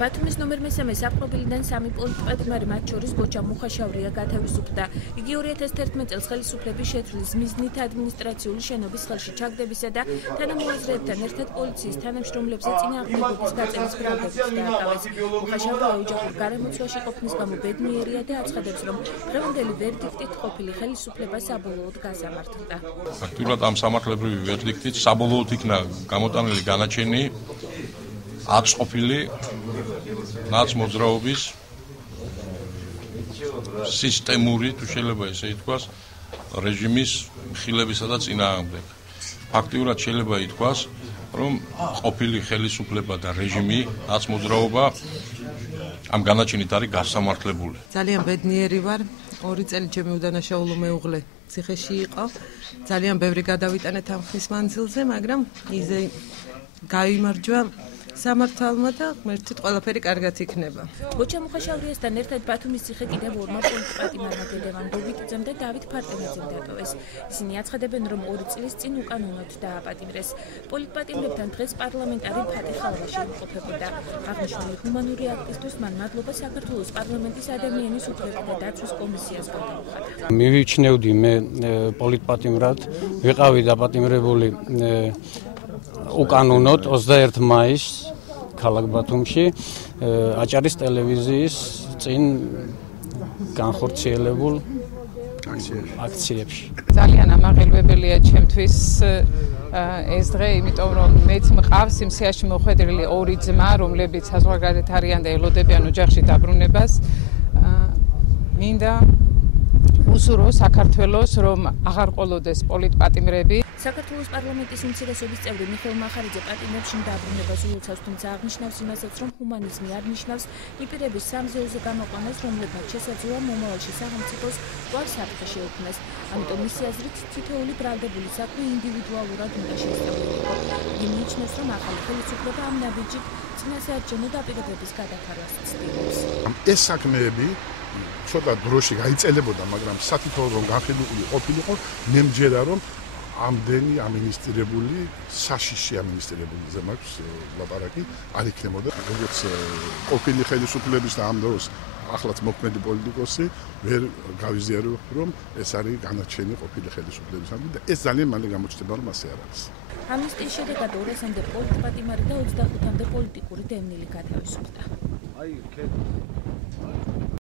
ბათუმის ნომერ მესამე საპყრობილიდან 3 პოლიტპატიმარი, მათ შორის გოჩა მუხაშავრია გათავისუფლდა. იგი 2011 წელს ხელისუფლების შეცვლის მიზნით ადმინისტრაციული შენობის ხელში ჩაგდებისა და თანამოაზრეებთან ერთად პოლიციის თანამშრომლებზე წინააღმდეგობის გაწევის ბრალდებით დააკავეს. მუხაშავრა ოჯახურ გარემოცვაში ყოფნის გამო ბედნიერია და აცხადებს, რომ დღევანდელი ვერდიქტით ყოფილი ხელისუფლება საბოლოოდ გასამართლდა. ფაქტურად ამ სამართლებრივი ვერდიქტით საბოლოოდ იქნა გამოტანილი განაჩენი აქვს ყოფილი ნაცმოძრაობის სისტემური, თუ შეიძლება ესე ითქვას, რეჟიმის მხილებისა და წინააღმდეგ. ფაქტიურად შეიძლება ითქვას, რომ ყოფილი ხელისუფლება და რეჟიმი, ნაცმოძრაობა ამ განაჩენით არის გასამართლებული. ძალიან ბედნიერი ვარ, 2 წელი ჩემი უდანაშაულო მეუღლე ციხეში იყო. ძალიან ბევრი გადავიტანეთ ამ ხნის მანძილზე, მაგრამ იზე გაიმარჯვა სამართალმა და ღმერთით ყველაფერი კარგად იქნება. გოჩა მუხაშავრიასთან ერთად ბათუმის ციხე კიდევ ორმა პოლიტპატიმარმა გედევან გოგიტიძემ და დავით ფარტენაძემ დატოვეს. ისინი აცხადებენ, რომ 2 წლის წინ უკანონოდ დააპატიმრეს. პოლიტპატიმრებთან დღეს პარლამენტარი ფატი ხალვაში იმყოფებოდა. აღნიშნული ჰუმანური აქტისთვის მან მადლობა საქართველოს პარლამენტის ადამიანის უფლებათა დაცვის კომისიას გადაუხადა. მივიჩნევდი მე პოლიტპატიმრად, ვიყავი დაპატიმრებული უკანონოდ 21 მაისს ქალაქ ბათუმში აჭარის ტელევიზიის წინ განხორციელებულ აქციებში. ძალიან ამაღელვებელია ჩემთვის ეს დღე, იმიტომ რომ მეც მყავს იმ სიაში მოხვედრილი 2 ძმა, რომლებიც საზღვარგარეთ არიან და ელოდებიან ოჯახში დაბრუნებას. მინდა უსურო საქართველოს, რომ აღარ ყოლოდეს პოლიტპატიმრები. საქართველოს პარლამენტის უმცირესობის წევრი მიხეილ მახარიძე პატიმრებში დაბრუნებას ულოცავს, თუმცა აღნიშნავს იმასაც, რომ ჰუმანიზმი არ ნიშნავს მიპირების სამზეოზე გამოყვანას, რომლებმაც შესაძლოა მომავალში სახელმწიფოს კვლავ საფრთხე შეუქმნას. ამიტომ მისი აზრით თითოეული ბრალდებული საქმე ინდივიდუალურად უნდა შესწავლილიყო. იგი მიიჩნევს, რომ ახალი ხელისუფლება ამ ნაბიჯით წინასაარჩევნო დაპირებების გადაფარვას ცდილობს. ეს საქმეები ცოტა დროში გაიწელებოდა, მაგრამ სათითაო რომ განხილული ყოფილიყო, მე მჯერა რომ ამდენი ამინისტრირებული, საშიში ამინისტრირებულიზე მაქვს ლაპარაკი არ იქნებოდა. როგორც ყოფილი ხელისუფლების და ამ დროს ახლაც მოქმედი პოლიტიკოსი ვერ გავიზიარებ, რომ ეს არის განაჩენი ყოფილი ხელისუფლებისგან და ეს ძალიან მალე გამოჩნდება, რომ ასე არ არის. ამნისტიის შედეგად 200-მდე პოლიტპატიმარი და 25-მდე პოლიტიკური დევნილი გათავისუფლდა.